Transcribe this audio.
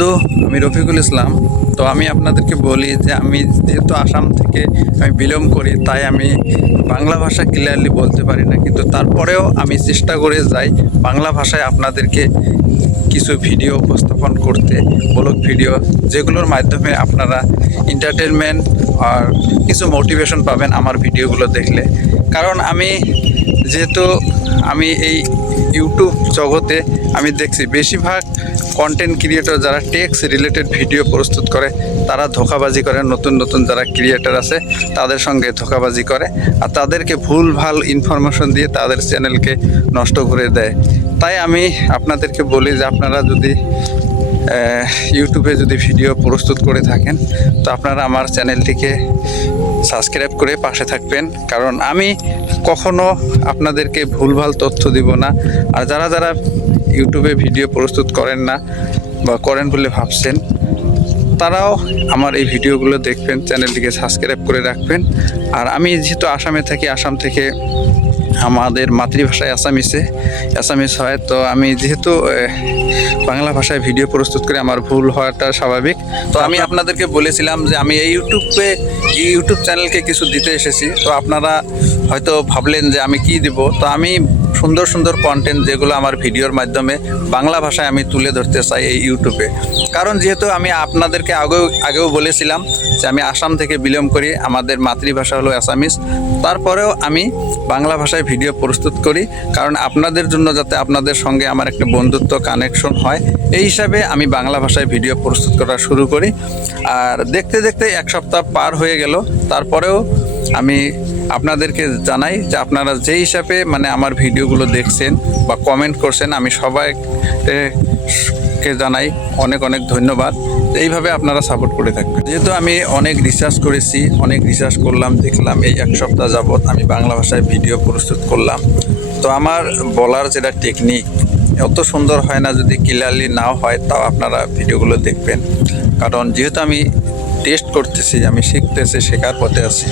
তো আমি রফিকুল ইসলাম। তো আমি আপনাদেরকে বলি যে আমি যেহেতু আসাম থেকে আমি বিলং করি, তাই আমি বাংলা ভাষা ক্লিয়ারলি বলতে পারি না, কিন্তু তারপরেও আমি চেষ্টা করে যাই বাংলা ভাষায় আপনাদেরকে কিছু ভিডিও উপস্থাপন করতে, ব্লগ ভিডিও, যেগুলোর মাধ্যমে আপনারা এন্টারটেনমেন্ট আর কিছু মোটিভেশন পাবেন আমার ভিডিওগুলো দেখলে। কারণ যেহেতু আমি এই ইউটিউব জগতে আমি দেখছি বেশিরভাগ কন্টেন্ট ক্রিয়েটর যারা টেক্স রিলেটেড ভিডিও প্রস্তুত করে তারা ধোঁকাবাজি করে, নতুন নতুন যারা ক্রিয়েটর আছে তাদের সঙ্গে ধোঁকাবাজি করে আর তাদেরকে ভুলভাল ইনফরমেশন দিয়ে তাদের চ্যানেলকে নষ্ট করে দেয়। তাই আমি আপনাদেরকে বলি যে আপনারা যদি ইউটিউবে যদি ভিডিও প্রস্তুত করে থাকেন তো আপনারা আমার চ্যানেলটিকে সাবস্ক্রাইব করে পাশে থাকবেন, কারণ আমি কখনো আপনাদেরকে ভুলভাল তথ্য দিব না। আর যারা যারা ইউটিউবে ভিডিও প্রস্তুত করেন না বা করেন বলে ভাবছেন, তারাও আমার এই ভিডিওগুলো দেখবেন, চ্যানেলটিকে সাবস্ক্রাইব করে রাখবেন। আর আমি যেহেতু আসামে থাকি, আসাম থেকে আমাদের মাতৃভাষায় অ্যাসামিস হয়, তো আমি যেহেতু বাংলা ভাষায় ভিডিও প্রস্তুত করে আমার ভুল হওয়াটা স্বাভাবিক। তো আমি আপনাদেরকে বলেছিলাম যে আমি এই ইউটিউব চ্যানেলকে কিছু দিতে এসেছি। তো আপনারা হয়তো ভাবলেন যে আমি কি দিব। তো আমি সুন্দর সুন্দর কন্টেন্ট যেগুলো আমার ভিডিওর মাধ্যমে বাংলা ভাষায় আমি তুলে ধরতে চাই এই ইউটিউবে। কারণ যেহেতু আমি আপনাদেরকে আগেও বলেছিলাম যে আমি আসাম থেকে বিলং করি, আমাদের মাতৃভাষা হলো অ্যাসামিস, তারপরেও আমি বাংলা ভাষায় ভিডিও প্রস্তুত করি, কারণ আপনাদের জন্য যাতে আপনাদের সঙ্গে আমার একটা বন্ধুত্ব কানেকশন হয়, এই হিসাবে আমি বাংলা ভাষায় ভিডিও প্রস্তুত করা শুরু করি। আর দেখতে দেখতে এক সপ্তাহ পার হয়ে গেল, তারপরেও আমি আপনাদেরকে জানাই যে আপনারা যেই হিসাবে আমার ভিডিওগুলো দেখছেন বা কমেন্ট করছেন, আমি সবাইকে জানাই অনেক অনেক ধন্যবাদ। এইভাবে আপনারা সাপোর্ট করে থাকবেন। যেহেতু আমি অনেক রিসার্চ করলাম, দেখলাম এই এক সপ্তাহ যাবৎ আমি বাংলা ভাষায় ভিডিও প্রস্তুত করলাম। তো আমার বলার যেটা টেকনিক অত সুন্দর হয় না, যদি ক্লিয়ারলি নাও হয় তাও আপনারা ভিডিওগুলো দেখবেন, কারণ যেহেতু আমি টেস্ট করতেছি, আমি শিখতেছি, শেখার পথে আছি।